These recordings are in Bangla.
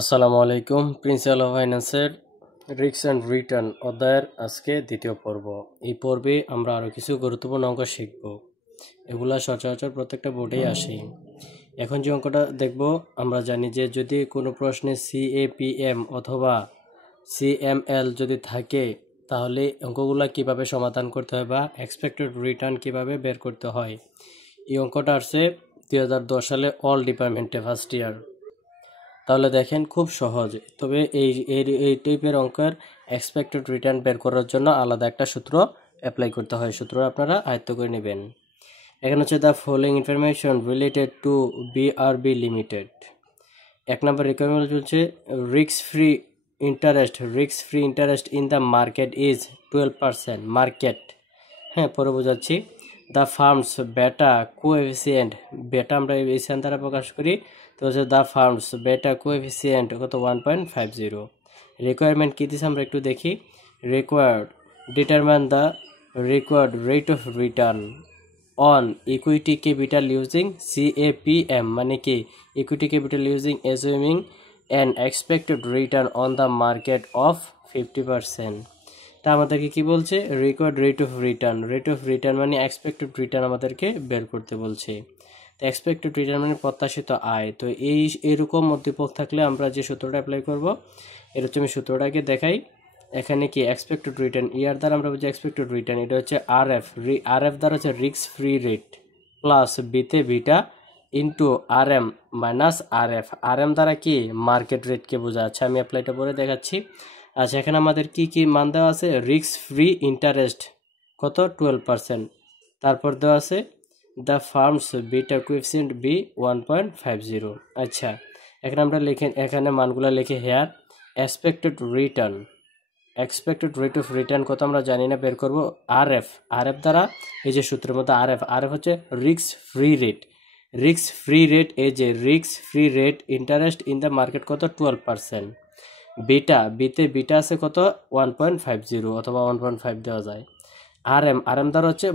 আসসালামু আলাইকুম। প্রিন্সিপাল অফ ফাইন্যান্সের রিস্ক অ্যান্ড রিটার্ন অধ্যায়ের আজকে দ্বিতীয় পর্ব। এই পর্বে আমরা আরও কিছু গুরুত্বপূর্ণ অঙ্ক শিখব। এগুলা সচরাচর প্রত্যেকটা বোর্ডেই আসে। এখন যে অঙ্কটা দেখব, আমরা জানি যে যদি কোনো প্রশ্নে CAPM অথবা CML যদি থাকে তাহলে অঙ্কগুলা কিভাবে সমাধান করতে হয় বা এক্সপেক্টেড রিটার্ন কিভাবে বের করতে হয়। এই অঙ্কটা আসছে 2010 সালে অল ডিপার্টমেন্টে ফার্স্ট ইয়ার। তাহলে দেখেন খুব সহজ, তবে এই টাইপের অঙ্কের এক্সপেক্টেড রিটার্ন বের করার জন্য আলাদা একটা সূত্র অ্যাপ্লাই করতে হয়। সূত্র আপনারা আয়ত্ত করে নেবেন। এখানে হচ্ছে the following information related to BRB limited. এক নম্বর রিকোয়ারমেন্ট হচ্ছে risk free interest in the market is 12%। Market, হ্যাঁ, পরে বোঝাচ্ছি। দ্য ফার্মস বেটা কোএফিসিয়েন্ট, বেটা আমরা এই সেন দ্বারা প্রকাশ করি, তো হচ্ছে দ্য ফার্মস বেটা কোএফিসিয়েন্ট কত 1.50। রিকোয়ারমেন্ট কী দিচ্ছে আমরা একটু দেখি। Required determine the required rate of return on equity capital using CAPM, মানে কি equity capital using assuming an expected return on the market of 50%। তা আমাদেরকে কি বলছে? রিকোয়ার্ড রেট অফ রিটার্ন মানে এক্সপেক্টেড রিটার্ন আমাদেরকে বের করতে বলছে। তো এক্সপেক্টেড রিটার্ন মানে প্রত্যাশিত আয়। তো এরকম উদ্দীপক থাকলে আমরা যে সূত্রটা অ্যাপ্লাই করব, এটা হচ্ছে আমি সূত্রটাকে দেখাই। এখানে কি এক্সপেক্টেড রিটার্ন, ইয়ার দ্বারা আমরা বুঝি এক্সপেক্টেড রিটার্ন, এটা হচ্ছে RF দ্বারা হচ্ছে রিস্ক ফ্রি রেট প্লাস বিতে beta into RM minus RM দ্বারা কি মার্কেট রেটকে বোঝা যাচ্ছে। আমি অ্যাপ্লাইটা পরে দেখাচ্ছি। আচ্ছা, এখানে আমাদের কি কি মান দেওয়া আছে? রিস্ক ফ্রি ইন্টারেস্ট কত 12%, তারপর দেওয়া আছে the firm's beta coefficient B 1.50। আচ্ছা, এখানে আমরা এখানে মানগুলো লিখে here expected rate of return কত আমরা জানি না, বের করব RF দ্বারা এই যে সূত্রের মধ্যে RF হচ্ছে রিস্ক ফ্রি রেট, এই যে risk free rate interest in the market কত 12%। বিতে বিটা আছে কত 1.50 অথবা 1.5 দেওয়া যায়। RM দ্বারা হচ্ছে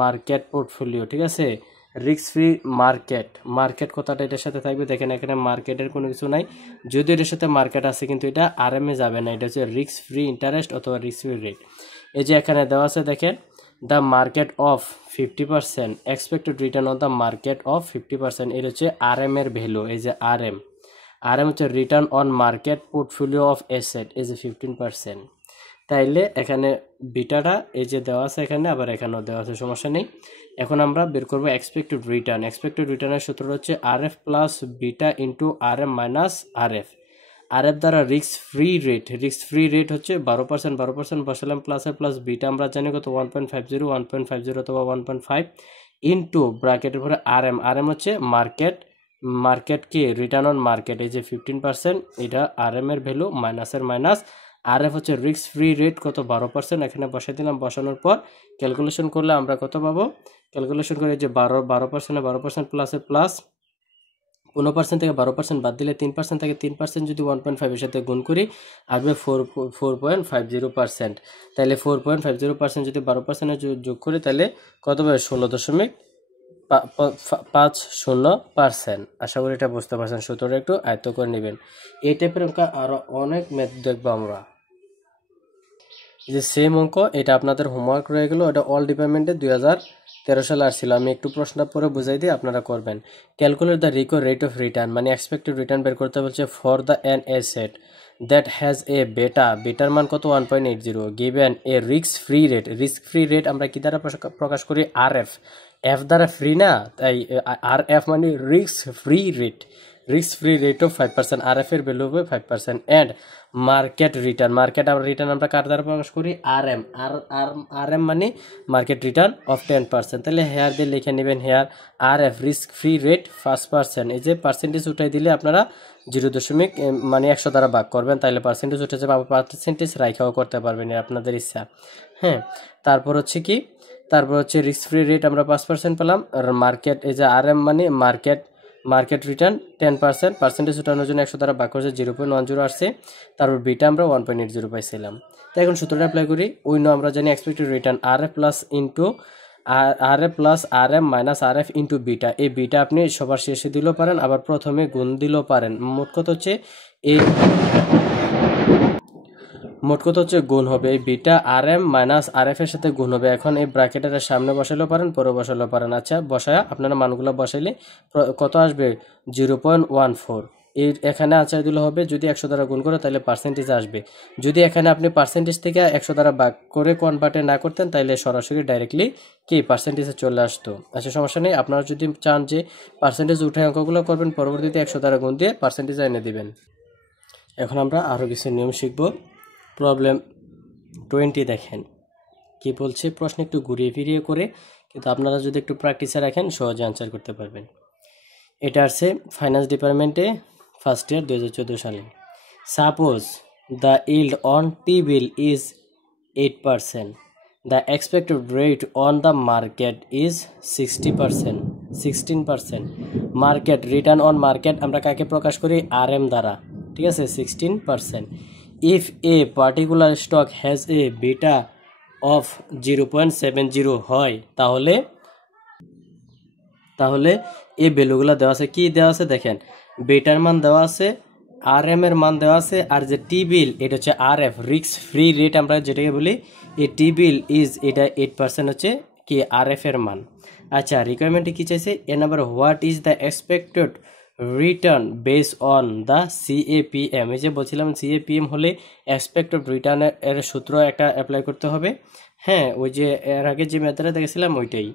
মার্কেট পোর্টফোলিও, ঠিক আছে। রিস্ক ফ্রি মার্কেট কথাটা এটার সাথে থাকবে। দেখেন এখানে মার্কেটের কোনো কিছু নাই, যদিও এটার সাথে মার্কেট আছে কিন্তু এটা RM এ যাবে না, এটা হচ্ছে রিস্ক ফ্রি ইন্টারেস্ট অথবা রিস্ক ফ্রি রেট। এই যে এখানে দেওয়া আছে দেখেন the market of 50%, expected return on the market of 50%, এটা হচ্ছে RM এর ভ্যালু। এই যে RM হচ্ছে return on market portfolio of asset, এই যে 15%। তাইলে এখানে বিটাটা এই যে দেওয়া আছে এখানে, আবার এখানেও দেওয়া আছে, সমস্যা নেই। এখন আমরা বের করবো এক্সপেক্টেড রিটার্নের সূত্র হচ্ছে RF plus beta into RM minus RF দ্বারা রিস্ক ফ্রি রেট হচ্ছে 12% বসালাম প্লাস বিটা আমরা জানি কত 1.50 অথবা 1.5 ইন্টু ব্র্যাকেটের পরে RM হচ্ছে মার্কেট কি রিটার্ন অন মার্কেট, এই যে 15%, এটা RM এর ভ্যালু মাইনাসের মাইনাস। RF হচ্ছে রিস্ক ফ্রি রেট কত 12%, এখানে বসাই দিলাম। বসানোর পর ক্যালকুলেশন করলে আমরা কত পাবো? ক্যালকুলেশন করে যে 12% প্লাসে প্লাস, 15% থেকে 12% বাদ দিলে 3% থেকে 3% যদি 1.5 এর সাথে গুণ করি আসবে 4.50%। তাহলে 4.50% যদি 12% যোগ করি তাহলে কত পাবে? 16.50%। আশা করি এটা বুঝতে পারছেন। সূত্রটা একটু আয়ত্ত করে নেবেন। এই টাইপের অঙ্ক আরো অনেক ম্যাথ দেখবো আমরা। যে সেম অঙ্ক, এটা আপনাদের হোমওয়ার্ক রয়ে গেল, এটা অল ডিপার্টমেন্টে 2013 সালে আসছিল। আমি একটু প্রশ্ন পরে বুঝাই দিই, আপনারা করবেন। Calculate the required rate of return, মানে এক্সপেক্টেড রিটার্ন বের করতে বলছে for the an asset that has a better মান কত 1.80 given a risk free rate আমরা কি দ্বারা প্রকাশ করি? RF দ্বারা ফ্রি না, তাই RF মানে risk free rate of 5%, RF এর ভ্যালু হবে 5%। অ্যান্ড মার্কেট রিটার্ন আমরা কার দ্বারা প্রকাশ করি? RM মানে মার্কেট রিটার্ন অফ 10%। তাহলে হেয়ার দিয়ে লিখে নেবেন here RF risk free rate 5%, এই যে পার্সেন্টেজ উঠাই দিলে আপনারা 0 মানে 100 দ্বারা ভাগ করবেন, তাহলে পার্সেন্টেজ উঠে যাবে। আবার পার্সেন্টেজ রাইখাও করতে পারবেন, আপনাদের ইচ্ছা। হ্যাঁ, তারপর হচ্ছে রিস্ক ফ্রি রেট আমরা 5% পেলাম। আর মার্কেট, এই যে RM মানে মার্কেট রিটার্ন 10%, পার্সেন্টেজ উঠানোর জন্য 100 দ্বারা ভাগ করছে 0.10 আসছে। তারপর বিটা আমরা 1.80 পাইছিলাম। তো এখন সূত্রটা অ্যাপ্লাই করি। আমরা জানি expected return RF plus into R F plus R M minus R F into beta. এই বিটা আপনি সবার শেষে দিলেও পারেন, আবার প্রথমে গুণ দিলেও পারেন। মোট কথা হচ্ছে গুণ হবে এই বিটা আর এম মাইনাস আর এফ এর সাথে গুণ হবে। এখন এই ব্র্যাকেটের সামনে বসাইলেও পারেন, পরে বসাইলেও পারেন। আচ্ছা, বসায়া আপনারা মানগুলো বসাইলে কত আসবে? 0.14। এর এখানে আনসার দিলে হবে, যদি 100 দ্বারা গুণ করে তাহলে পার্সেন্টেজ আসবে। যদি এখানে আপনি পার্সেন্টেজ থেকে 100 দ্বারা ভাগ করে কনভার্টে না করতেন তাহলে সরাসরি ডাইরেক্টলি কি পার্সেন্টেজে চলে আসতো। আচ্ছা, সমস্যা নেই। আপনারা যদি চান যে পার্সেন্টেজ উঠে অঙ্কগুলো করবেন, পরবর্তীতে 100 দ্বারা গুণ দিয়ে পার্সেন্টেজ এনে দিবেন। এখন আমরা আরও কিছু নিয়ম শিখব। প্রবলেম 20 দেখেন কি বলছে। প্রশ্ন একটু ঘুরিয়ে ফিরিয়ে করে, কিন্তু আপনারা যদি একটু প্র্যাকটিসে রাখেন সহজে আনসার করতে পারবেন। এটা আসছে ফাইন্যান্স ডিপার্টমেন্টে ফার্স্ট ইয়ার 2014 সালে। Suppose the yield on T bill is 8%, the expected rate on the market is 16%। Market return on market আমরা কাকে প্রকাশ করি? আর এম দ্বারা, ঠিক আছে, 16%। If a particular stock has a beta of 0.70 হয়, তাহলে এই ভ্যালুগুলো দেওয়া আছে। কি দেওয়া আছে দেখেন, বেটার মান দেওয়া আছে, আর এম এর মান দেওয়া আছে, আর যে টি বিল এটা হচ্ছে আর এফ, রিস্ক ফ্রি রেট আমরা যেটাকে বলি। এই টি বিল ইজ এটা 8% হচ্ছে কি আর এফ এর মান। আচ্ছা, রিকোয়ারমেন্টে কি চাইছে? A number what is the expected return base on the CAPM. এই যে বলছিলাম সিএপিএম হলে এক্সপেক্টেড রিটার্নের সূত্র একটা অ্যাপ্লাই করতে হবে। হ্যাঁ, ওই যে এর আগে যে মেথডটা দেখেছিলাম ওইটাই।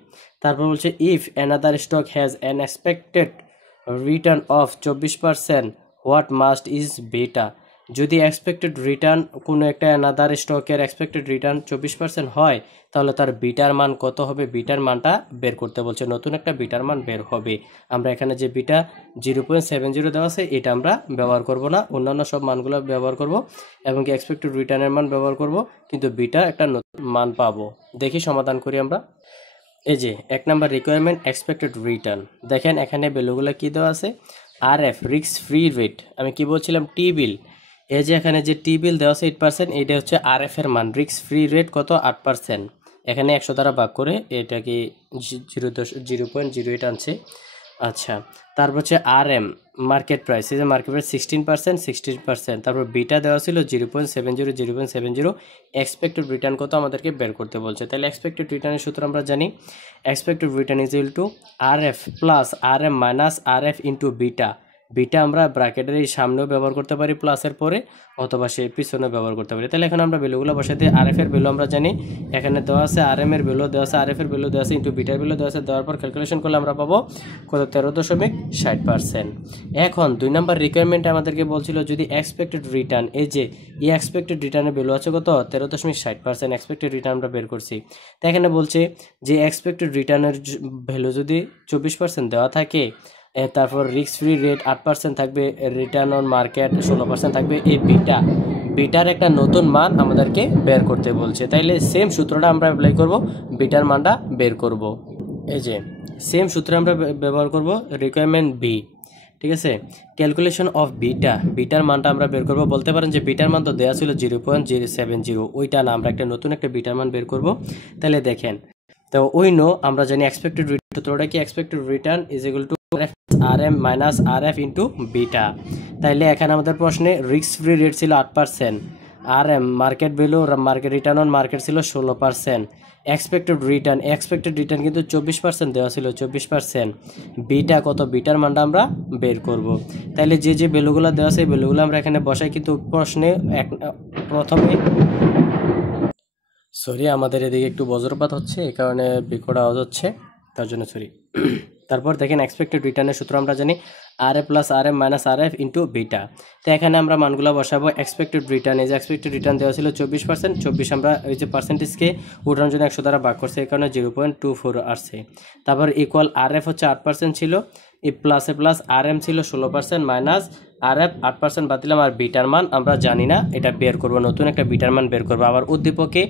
তারপর বলছে if another stock has an expected return of 24%, what must is বেটা। যদি এক্সপেক্টেড রিটার্ন কোনো একটা অ্যানাদার স্টকের এক্সপেক্টেড রিটার্ন 24% হয়, তাহলে তার বিটার মান কত হবে? বিটার মানটা বের করতে বলছে, নতুন একটা বিটার মান বের হবে। আমরা এখানে যে বিটা 0.70 দেওয়া আছে এটা আমরা ব্যবহার করব না, অন্যান্য সব মানগুলো ব্যবহার করব এবং কি এক্সপেক্টেড রিটার্নের মান ব্যবহার করব, কিন্তু বিটা একটা নতুন মান পাবো। দেখি সমাধান করি আমরা। এই যে 1 নাম্বার রিকোয়ারমেন্ট এক্সপেক্টেড রিটার্ন। দেখেন এখানে ভ্যালুগুলো কি দেওয়া আছে? আর এফ রিস্ক ফ্রি রেট, আমি কি বলছিলাম? টি বিল। এই যে এখানে যে টি বিল দেওয়া আছে 8%, এটা হচ্ছে আর এফ এর মান। রিস্ক ফ্রি রেট কত? 8%। এখানে 100 দ্বারা ভাগ করে এটা কি 0.08 আনছে। আচ্ছা, তারপর হচ্ছে আর এম মার্কেট প্রাইস, এই যে মার্কেট প্রাইস 16%। তারপর বিটা দেওয়া ছিল 0.70। এক্সপেক্টেড রিটার্ন কত আমাদেরকে বের করতে বলছে। তাহলে এক্সপেক্টেড রিটার্নের সূত্র আমরা জানি, expected return is equal to R F plus R M minus R F into beta. Beta আমরা ব্র্যাকেটের এই সামনেও ব্যবহার করতে পারি প্লাসের পরে, অথবা সেই পিছনে ব্যবহার করতে পারি। তাহলে এখন আমরা ভ্যালুগুলো বসাতে, আর এফ এর ভ্যালু আমরা জানি এখানে দেওয়া আছে, আর এম এর ভ্যালু দেওয়া আছে, আর এফ এর ভ্যালু দেওয়া আছে, ইন্টু বিটার ভ্যালু দেওয়া আছে। দেওয়ার পর ক্যালকুলেশন করলে আমরা পাবো কত? 13.60%। এখন 2 নাম্বার রিকোয়ারমেন্টে আমাদেরকে বলছিল যদি এক্সপেক্টেড রিটার্ন, এই যে এই এক্সপেক্টেড রিটার্নের ভ্যালু আছে কত? 13.60%। এক্সপেক্টেড রিটার্ন আমরা বের করছি। তো এখানে বলছে যে এক্সপেক্টেড রিটার্নের ভ্যালু যদি 24% দেওয়া থাকে, তারপর রিস্ক ফ্রি রেট 8% থাকবে, রিটার্ন অন মার্কেট 16% থাকবে, এই বিটার একটা নতুন মান আমাদেরকে বের করতে বলছে। তাইলে সেম সূত্রটা আমরা অ্যাপ্লাই করব, বিটার মানটা বের করব। এই যে সেম সূত্র আমরা ব্যবহার করব, রিকোয়ারমেন্ট বি, ঠিক আছে। ক্যালকুলেশন অফ বিটার মানটা আমরা বের করব। বলতে পারেন যে বিটার মান তো দেওয়া ছিল 0.070, ওইটা না, আমরা একটা নতুন একটা বিটার মান বের করব। তাহলে দেখেন, তো উই নো, আমরা জানি এক্সপেক্টেড রিটার্ন সূত্রটা কি? Expected return is equal to R M minus R F into beta. তাইলে এখানে আমাদের প্রশ্নে রিস্ক ফ্রি রেট ছিল 8%, R M market value, market return on market ছিল 16%, এক্সপেক্টেড রিটার্ন কিন্তু 24% দেওয়া ছিল, 24%। বিটা কত? বিটার মানটা আমরা বের করব। তাইলে যে যে ভ্যালুগুলো দেওয়া আছে এই ভ্যালুগুলো আমরা এখানে বসাই, কিন্তু প্রশ্নে প্রথমে সরি আমাদের এদিকে একটু বজ্রপাত হচ্ছে, এই কারণে বিকট আওয়াজ হচ্ছে, তার জন্য সরি। তারপর দেখেন এক্সপেক্টেড রিটার্নের সূত্র আমরা জানি R F plus R M minus R F into beta. তো এখানে আমরা মানগুলো বসাবো। এক্সপেক্টেড রিটার্ন, এই যে এক্সপেক্টেড রিটার্ন দেওয়া ছিল 24%, 24 আমরা ওই যে পার্সেন্টেজকে উঠানোর জন্য 100 দ্বারা ভাগ করছে, এই কারণে 0.24 আসছে। তারপর ইকুয়াল আর এফ হচ্ছে 8% ছিল, এই প্লাসে প্লাস আর এম ছিল 16% মাইনাস আর এফ 8% বাদ দিলাম, আর বিটার মান আমরা জানি না, এটা বের করবো, নতুন একটা বিটার মান বের করবো। আবার উদ্দীপকে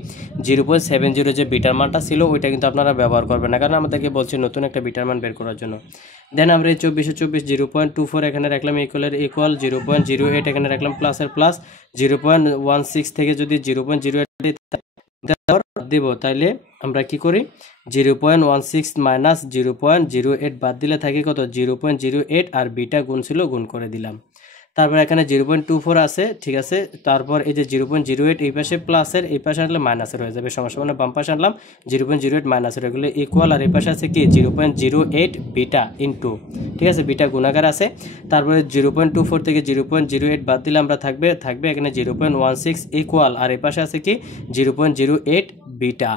0.70 যে বিটার মানটা ছিল ওইটা কিন্তু আপনারা ব্যবহার করবেন না, কারণ আমাদেরকে বলছে নতুন একটা বিটার মান বের করার জন্য। দেন আমরা এই 24 0.24 এখানে রাখলাম, ইকুয়াল 0.08 এখানে রাখলাম, প্লাসের প্লাস 0.16 থেকে যদি 0.08 দিব, তাইলে আমরা কি করি 0.16 মাইনাস 0.08 বাদ দিলে থাকে কত 0.08 আর বিটা গুণ ছিল গুণ করে দিলাম। তারপর এখানে 0.24 আছে, ঠিক আছে। তারপর এই যে 0.08 এই পাশে প্লাসের এই পাশে আনলে মাইনাসের হয়ে যাবে, সমস্যা মানে বাম পাশে আনলাম 0.08 মাইনাসের এগুলো ইকুয়াল, আর এই পাশে আছে কি 0.08 বিটা ইন্টু, ঠিক আছে, বিটা গুণাকার আছে। তারপরে 0.24 থেকে 0.08 বাদ দিলে আমরা থাকবে এখানে 0.16 ইকুয়াল, আর এই পাশে আছে কি 0.08 বিটা।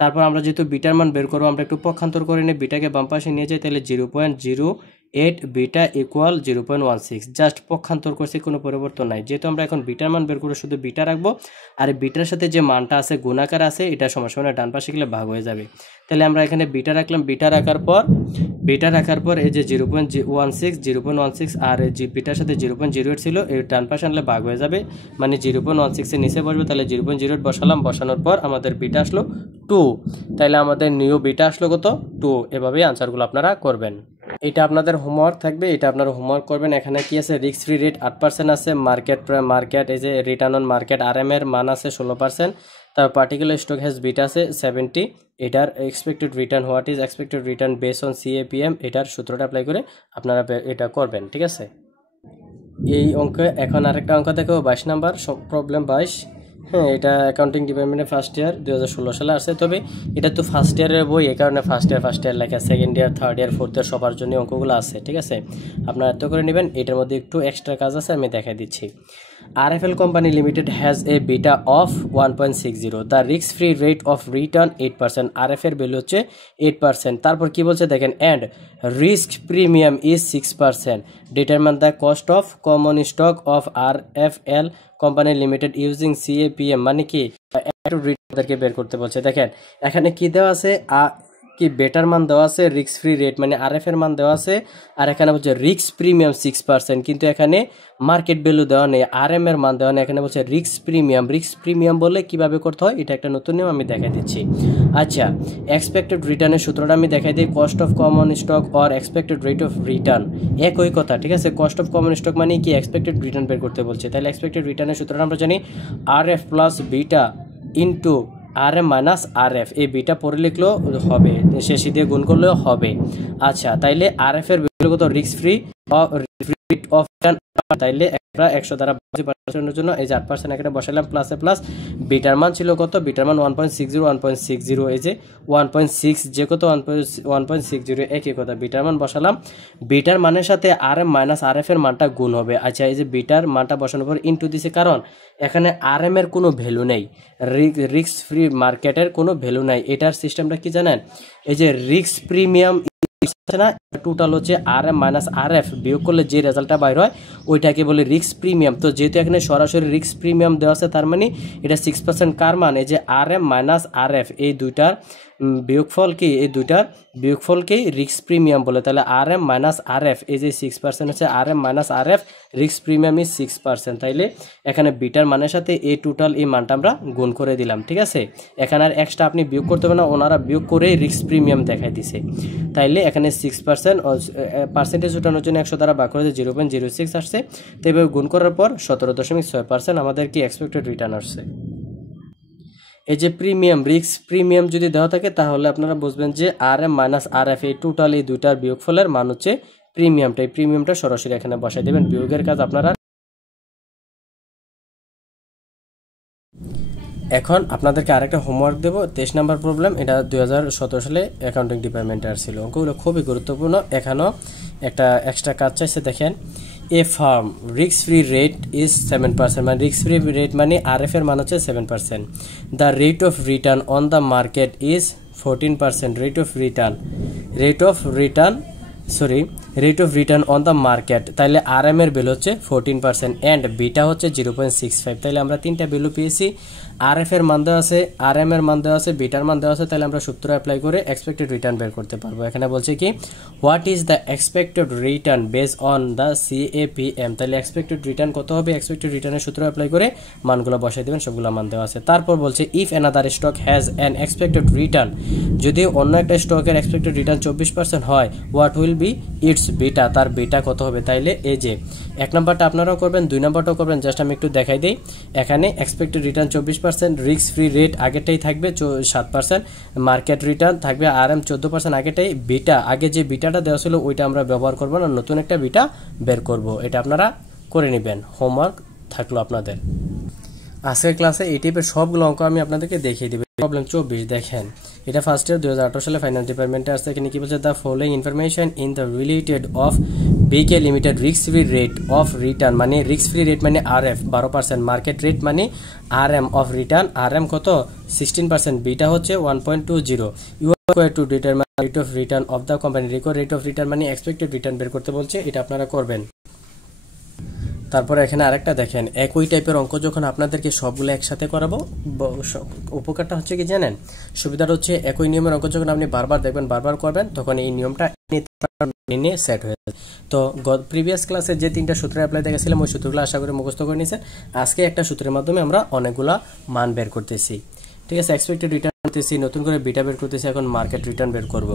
তারপর আমরা যেহেতু বিটার মান বের করবো আমরা একটু পক্ষান্তর করে নিই, বিটাকে বাম পাশে নিয়ে যাই, তাহলে 0.08 বিটা ইকুয়াল 0.16, জাস্ট পক্ষান্তর করছি, কোনো পরিবর্তন নাই। যেহেতু আমরা এখন বিটার মান বের করে শুধু বিটা রাখবো, আর বিটার সাথে যে মানটা আছে গুণাকার আছে এটা সমস্যা মানে ডান পাশে গেলে ভাগ হয়ে যাবে। তাহলে আমরা এখানে বিটা রাখলাম, বিটা রাখার পর এই যে 0.16 আর যে বিটার সাথে 0.08 ছিল এই ডান পাশে আনলে ভাগ হয়ে যাবে, মানে 0.16 এর নিচে বসবে, তাহলে 0.08 বসালাম, বসানোর পর আমাদের বিটা আসলো 2, তাহলে আমাদের নিউ বিটা আসলো কত 2। এভাবেই আনসারগুলো আপনারা করবেন। এটা আপনাদের হোমওয়ার্ক থাকবে, এটা আপনারা হোমওয়ার্ক করবেন। এখানে কি আছে রিস্ক ফ্রি রেট 8% আছে, মার্কেট এই যে রিটার্ন অন মার্কেট RM এর মান আছে 16%, তার পার্টিকুলার স্টক হ্যাজ বিটা আছে 70, এটার expected return what is expected return base on CAPM, এটার সূত্রটা অ্যাপ্লাই করে আপনারা এটা করবেন, ঠিক আছে। এই অঙ্কে এখন আরেকটা অঙ্ক দেখো 22 নাম্বার প্রবলেম 22। হ্যাঁ, এটা অ্যাকাউন্টিং ডিপার্টমেন্টের ফার্স্ট ইয়ার 2016 সালে আসে, তবে এটা তো ফার্স্ট ইয়ারের বই, এই কারণে ফার্স্ট ইয়ার লেখা, second year third year fourth year সবার জন্য অঙ্কগুলো আছে, ঠিক আছে। আপনারা এত করে নেবেন, এটার মধ্যে একটু এক্সট্রা কাজ আছে, আমি দেখাই দিচ্ছি। RFL Company Limited has a beta of 1.60, the risk free rate of return 8%, RF এর ভ্যালু হচ্ছে 8%। তারপর কি বলছে দেখেন, and risk premium is 6%, determine the cost of common stock of RFL Company Limited using CAPM, মানে কি একটু রিটার্নকে বের করতে বলছে। দেখেন এখানে কি দেওয়া আছে, কি বেটার মান দেওয়া আছে, রিস্ক ফ্রি রেট মানে RF এর মান দেওয়া আছে, আর এখানে বলছে রিস্ক প্রিমিয়াম 6%, কিন্তু এখানে মার্কেট ভ্যালু দেওয়া নেই, RM এর মান দেওয়া নেই, এখানে বলছে রিস্ক প্রিমিয়াম বলে কিভাবে করতে হয় এটা একটা নতুন নিয়ম আমি দেখাই দিচ্ছি। আচ্ছা, এক্সপেক্টেড রিটার্নের সূত্রটা আমি দেখাই দিই, cost of common stock or expected rate of return, একই কথা, ঠিক আছে। কস্ট অফ কমন স্টক মানে কি এক্সপেক্টেড রিটার্ন বের করতে বলছে, তাহলে এক্সপেক্টেড রিটার্নের সূত্রটা আমরা জানি RF plus beta into RM minus RF, এই বিটা পরে লিখলেও হবে, শেষে দিয়ে গুণ করলেও হবে। আচ্ছা, তাইলে RF এর ভ্যালু কত, risk free rate of return, তাইলে একটা 100 দ্বারা 5% জন্য এই যে 8% এখানে বসালাম, প্লাসে প্লাস, বিটার মান ছিল কত, বিটার মান 1.60, এই যে 1.6 যে কত 1.60 একই কথা, বিটার মান বসালাম, বিটার মানের সাথে RM মাইনাস RF এর মানটা গুণ হবে। আচ্ছা, এই যে বিটার মানটা বসানোর পর ইনটু দিছে, কারণ এখানে RM এর কোনো ভ্যালু নেই, রিস্ক ফ্রি মার্কেটের কোনো ভ্যালু নাই। এটার সিস্টেমটা কি জানেন, এই যে রিস্ক প্রিমিয়াম না, টোটাল হচ্ছে RM মাইনাস RF বিয়োগ করলে যে রেজাল্টটা বাইর হয় ওইটাকে বলে রিস্ক প্রিমিয়াম। তো যেহেতু এখানে সরাসরি রিস্ক প্রিমিয়াম দেওয়া আছে, তার মানে এটা 6% কার মান, এই যে RM মাইনাস RF এই দুইটার বিয়োগফল কি, এই দুইটার বিয়োগফলকেই রিস্ক প্রিমিয়াম বলে। তাহলে RM মাইনাস RF এই যে 6% হচ্ছে RM minus RF, risk premium is 6%। তাইলে এখানে বিটার মানের সাথে এই টোটাল এই মানটা আমরা গুণ করে দিলাম, ঠিক আছে। এখানে আর এক্সট্রা আপনি বিয়োগ করতে হবে না, ওনারা বিয়োগ করে রিস্ক প্রিমিয়াম দেখাই দিছে। তাইলে এখানে 6% পার্সেন্টেজ উঠানোর জন্য 100 দ্বারা ভাগ করে 0.06 আসছে, তো এভাবে গুণ করার পর 17.6% আমাদের কি এক্সপেক্টেড রিটার্ন আসছে। এই যে রিস্ক প্রিমিয়াম যদি দেওয়া থাকে তাহলে আপনারা বুঝবেন যে RM মাইনাস RF এই টোটাল এই দুইটার বিয়োগফলের মান হচ্ছে প্রিমিয়ামটা, এই প্রিমিয়ামটা সরাসরি এখানে বসাই দেবেন, বিয়োগের কাজ আপনারা। এখন আপনাদেরকে আরেকটা হোমওয়ার্ক দেবো, 23 নাম্বার প্রবলেম, এটা 2017 সালে অ্যাকাউন্টিং ডিপার্টমেন্টে আসছিল, অঙ্কগুলো খুবই গুরুত্বপূর্ণ। এখানেও একটা এক্সট্রা কাজ চাইছে, দেখেন a firm risk free rate is 7%, মানে রিস্ক ফ্রি রেট মানে RF এর মান হচ্ছে 7%, the rate of return on the market is 14%, rate of return on the market, তাহলে RM এর ভ্যালু হচ্ছে 14% অ্যান্ড বিটা হচ্ছে 0.65। তাহলে আমরা তিনটা ভ্যালু পেয়েছি, RF এর মান দেওয়া আছে, RM এর মান দেওয়া আছে, বিটার মান দেওয়া আছে, তাহলে আমরা সূত্র অ্যাপ্লাই করে এক্সপেক্টেড রিটার্ন বের করতে পারবো। এখানে বলছে কি what is the expected return base on the CAPM, তাহলে এক্সপেক্টেড রিটার্ন কত হবে, এক্সপেক্টেড রিটার্নের সূত্র অ্যাপ্লাই করে মানগুলো বসাই দেবেন, সবগুলো মান দেওয়া আছে। তারপর বলছে if another stock has an expected return, যদি অন্য একটা স্টকের এক্সপেক্টেড রিটার্ন 24% হয়, what will be it's beta, তার বিটা কত হবে। তাইলে এই যে 1 নম্বরটা আপনারাও করবেন, 2 নম্বরটাও করবেন, জাস্ট আমি একটু দেখাই দিই। এখানে expected return 24%, 5% risk free rate আগেরটাই থাকবে 7%, মার্কেট রিটার্ন থাকবে RM 14% আগেরটাই। বিটা আগে যে বিটাটা দেওয়া ছিল ওইটা আমরা ব্যবহার করব না, নতুন একটা বিটা বের করব, এটা আপনারা করে নেবেন, হোমওয়ার্ক থাকলো আপনাদের। আজকের ক্লাসে এই টাইপের সবগুলো অঙ্ক আমি আপনাদেরকে দেখিয়ে দেব। প্রবলেম 24 দেখেন, এটা ফার্স্ট ইয়ার 2018 সালে ফাইনান্স ডিপার্টমেন্টে আসছে। এখানে কি বলছে, the following information in the related of BK limited risk free rate of return, মানে রিস্ক ফ্রি রেট মানে RF 12%, মার্কেট রেট মানে RM অফ রিটার্ন, RM কত 16%, বিটা হচ্ছে 1.20। You are required to determine rate of return of the company, required rate of return মানে এক্সপেক্টেড রিটার্ন বের করতে বলছে, এটা আপনারা করবেন। তারপরে এখানে আরেকটা দেখেন, একই টাইপের অঙ্ক যখন আপনাদেরকে সবগুলো একসাথে করাবো, উপকারটা হচ্ছে কি জানেন, সুবিধাটা হচ্ছে একই নিয়মের অঙ্ক যখন আপনি বারবার দেখবেন, বারবার করবেন, তখন এই নিয়মটা এনে সেট হয়ে যাবে। তো প্রিভিয়াস ক্লাসে যে 3টা সূত্র অ্যাপ্লাই দেখেছিলাম ওই সূত্রগুলো আশা করি মুখস্থ করে নিয়েছেন। আজকে একটা সূত্রের মাধ্যমে আমরা অনেকগুলা মান বের করতেছি, ঠিক আছে। এক্সপেক্টেড রিটার্ন করতেছি, নতুন করে বিটা বের করতেছি, এখন মার্কেট রিটার্ন বের করব।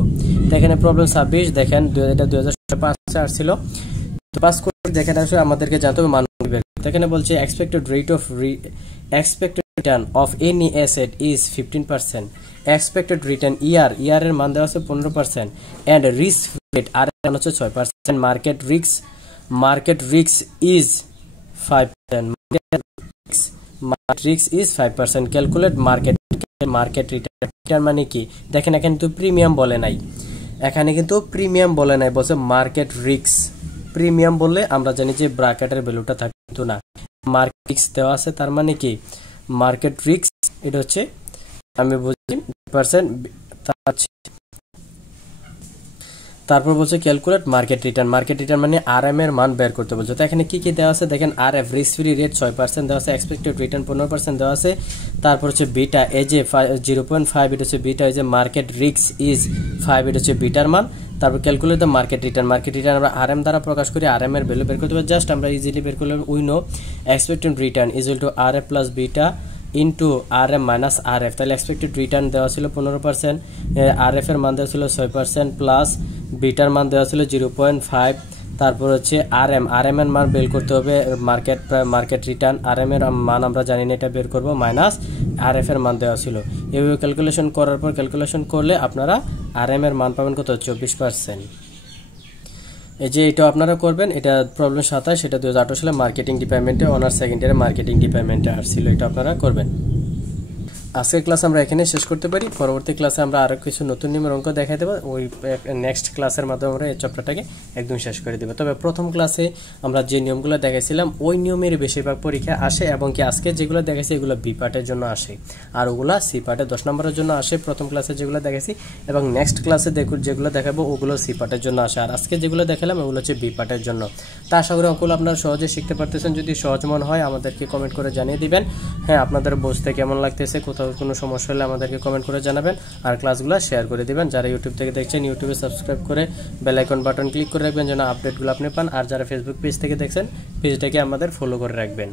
তো এখানে প্রবলেম 26 দেখেন, এটা 2005 আসছিল। তো পাস করে দেখেন আসলে আমাদেরকে জানতে হবে মান বের করতে। এখানে বলছে expected return of any asset is 15%, expected return ইয়ার এর মান দেওয়া আছে 15%, এন্ড রিস্ক রেট আর এর মান হচ্ছে 6%, market risk is 5%, market risk is 5%, calculate market return মানে কি দেখেন, এখানে তো প্রিমিয়াম বলে নাই, বলছে মার্কেট রিস্ক। প্রিমিয়াম বললে আমরা জানি যে ব্র্যাকেটের ভ্যালুটা থাকে, কিন্তু না, মার্কেট রিস্ক দেওয়া আছে, তার মানে কি মার্কেট রিস্ক, এটা হচ্ছে আমি বুঝি %। তারপর বলছে ক্যালকুলেট মার্কেট রিটার্ন মানে RM এর মান বের করতে বলছে। তো এখানে কি কি দেওয়া আছে দেখেন, RF রিস্ক ফ্রি রেট 6% দেওয়া আছে, এক্সপেক্টেড রিটার্ন 15% দেওয়া আছে, তারপর হচ্ছে বিটা এই যে 0.5, এটা হচ্ছে বিটা, এই যে মার্কেট রিস্ক ইজ 5, এটা হচ্ছে বিটার মান। তারপর ক্যালকুলেট দ্য মার্কেট রিটার্ন আমরা RM দ্বারা প্রকাশ করি, RM এর ভ্যালু বের করতে হবে। জাস্ট আমরা ইজিলি বের করলে we know expected return is equal two RF plus beta into RM minus RF। তাহলে এক্সপেক্টেড রিটার্ন দেওয়া ছিল 15%, RF এর মান দেওয়া ছিল 6% প্লাস বিটার মান দেওয়া ছিল 0.5, তারপর হচ্ছে RM এর মান বের করতে হবে, মার্কেট রিটার্ন RM এর মান আমরা জানি না, এটা বের করব, মাইনাস RF এর মান দেওয়া ছিল। এইভাবে ক্যালকুলেশন করার পর করলে আপনারা RM এর মান পাবেন কত 24%। এই যে এটা আপনারা করবেন, এটা প্রবলেম 27, এটা 2018 সালে মার্কেটিং ডিপার্টমেন্টে অনার্স সেকেন্ড ইয়ারে মার্কেটিং ডিপার্টমেন্টে আসছিল, এটা আপনারা করবেন। আজকের ক্লাস আমরা এখানে শেষ করতে পারি, পরবর্তী ক্লাসে আমরা আরো কিছু নতুন নিয়মের অঙ্ক দেখাই দেব, ওই নেক্সট ক্লাসের মাধ্যমে আমরা এই চ্যাপ্টারটাকে একদম শেষ করে দেব। তবে প্রথম ক্লাসে আমরা যে নিয়মগুলো দেখাইছিলাম ওই নিয়মের বেশিরভাগ পরীক্ষা আসে, এবং কি আজকে যেগুলো দেখাইছি এগুলো বি পার্টের জন্য আসে, আর ওগুলো সি পার্টে 10 নম্বরের জন্য আসে। প্রথম ক্লাসে যেগুলো দেখাইছি এবং নেক্সট ক্লাসে যেগুলো দেখাবো ওগুলো সি পার্টের জন্য আসে, আর আজকে যেগুলো দেখালাম ওগুলো হচ্ছে বি পার্টের জন্য। তা আশা করি অঙ্কগুলো আপনারা সহজে শিখতে পারতেছেন। যদি সহজ মনে হয় আমাদেরকে কমেন্ট করে জানিয়ে দিবেন, হ্যাঁ আপনাদের বুঝতে কেমন লাগতেছে, কোথাও কোনো সমস্যা হলে আমাদেরকে কমেন্ট করে জানাবেন, আর ক্লাসগুলো শেয়ার করে দিবেন। যারা ইউটিউব থেকে দেখছেন ইউটিউবে সাবস্ক্রাইব করে বেল আইকন বাটন ক্লিক করে রাখবেন যেন আপডেটগুলো আপনি পান, আর যারা ফেসবুক পেজ থেকে দেখছেন পেজটাকে আমাদের ফলো করে রাখবেন।